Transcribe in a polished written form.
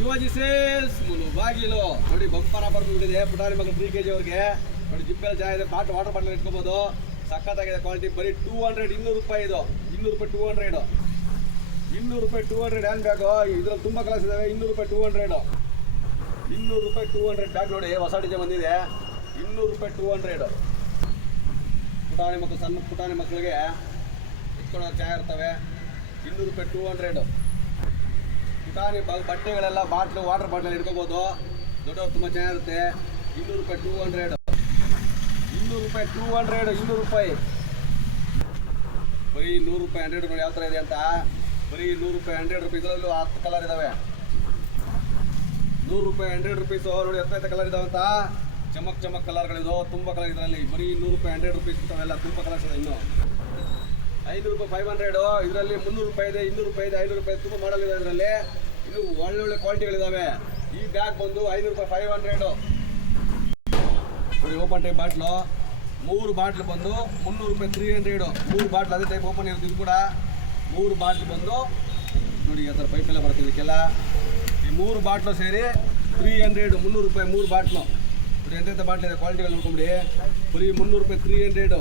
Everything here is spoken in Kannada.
ಶಿವಾಜಿ ಸೇಲ್ಸ್ ಬಾಗಿಲು ನೋಡಿ, ಬಂಪರ್ ಆಫರ್ ಬಿಟ್ಟಿದೆ ಪುಟಾಣಿ ಮಕ್ಕಳು 3 kg ಅವ್ರಿಗೆ. ನೋಡಿ ಜಿಪ್ಪೆಲ್ಲ ಚೆನ್ನಾಗಿದೆ, ವಾಟರ್ ಬಾಟಲ್ ಇಟ್ಕೋಬಹುದು. ಸಖತ್ತಾಗಿದೆ ಕ್ವಾಲಿಟಿ. ಬರೀ 200 200 ರೂಪಾಯಿ. ಇದು 200 ರೂಪಾಯಿ 200 200 ರೂಪಾಯಿ 200 ಹ್ಯಾಂಡ್ ಬ್ಯಾಗು. ಇದ್ರಲ್ಲಿ ತುಂಬ ಕಲರ್ಸ್ ಇದಾವೆ. 200 ರೂಪಾಯಿ 200 200 ರೂಪಾಯಿ 200 ಬ್ಯಾಗ್ ನೋಡಿ, ಹೊಸ ಡಿಸೈನ್ ಬಂದಿದೆ. 200 ರೂಪಾಯಿ 200. ಪುಟಾಣಿ ಮಕ್ಕಳು, ಸಣ್ಣ ಪುಟಾಣಿ ಮಕ್ಕಳಿಗೆ ಇಟ್ಕೊಳ್ಳೋ ಚೆನ್ನಾಗಿರ್ತವೆ. 200 ರೂಪಾಯಿ 200. ಪುಟಾಣಿ ಬಟ್ಟೆಗಳೆಲ್ಲ ಬಾಟ್ಲು, ವಾಟರ್ ಬಾಟಲ್ ಇಟ್ಕೋಬೋದು. ದೊಡ್ಡವ್ರು ತುಂಬ ಚೆನ್ನಾಗಿರುತ್ತೆ. 200 ರೂಪಾಯಿ 200. 200 ರೂಪಾಯಿ 200. 200 ರೂಪಾಯಿ. ಬರೀ 100 ರೂಪಾಯಿ 100 ನೋಡಿ ಯಾವ ಥರ ಇದೆ ಅಂತ. ಬರೀ 100 ರೂಪಾಯಿ 100 ರೂಪಾಯಿ. ಇದರಲ್ಲೂ 10 ಕಲರ್ ಇದಾವೆ. 100 ರೂಪಾಯಿ 100 ರೂಪೀಸು ನೋಡಿ, 10 ಕಲರ್ ಇದಾವೆ ಅಂತ. ಚಮಕ್ ಕಲರ್ಗಳಿದು, ತುಂಬ ಕಲರ್ ಇದರಲ್ಲಿ. ಬರೀ 100 ರೂಪಾಯಿ 100 ರೂಪೀಸ್ ಇರ್ತಾವೆಲ್ಲ, ತುಂಬ ಕಲರ್ಸ್ ಇದೆ. ಇನ್ನು 500 ರೂಪಾಯಿ 500. ಇದರಲ್ಲಿ 300 ರೂಪಾಯಿ ಇದೆ, 200 ರೂಪಾಯಿ ಇದೆ, 500 ರೂಪಾಯಿ ತುಂಬ ಮಾಡಲ್ ಇದೆ. ಇದರಲ್ಲಿ ಇನ್ನು ಒಳ್ಳೊಳ್ಳೆ ಕ್ವಾಲಿಟಿಗಳಿದ್ದಾವೆ. ಈ ಬ್ಯಾಗ್ ಬಂದು 500 ರೂಪಾಯಿ 500. ನೋಡಿ ಓಪನ್ ಟೈಪ್ ಬಾಟ್ಲು, 3 ಬಾಟ್ಲು ಬಂದು 300 ರೂಪಾಯಿ 300. 3 ಬಾಟ್ಲು ಅದೇ ಟೈಪ್ ಓಪನ್ ಇರುತ್ತೆ. ಇದು ಕೂಡ 3 ಬಾಟ್ಲು ಬಂದು ನೋಡಿ ಆ ಥರ ಪೈಪೆಲ್ಲ ಬರುತ್ತೆ ಇದಕ್ಕೆಲ್ಲ. ಈ 3 ಬಾಟ್ಲು ಸೇರಿ 300. 300 ರೂಪಾಯಿ 3 ಬಾಟ್ಲು. ನೋಡಿ ಎಂತೆಂಥ ಬಾಟ್ಲು ಇದೆ, ಕ್ವಾಲಿಟಿಗಳು ನೋಡ್ಕೊಂಬಿಡಿ. ಬರೀ 300 ರೂಪಾಯಿ 300.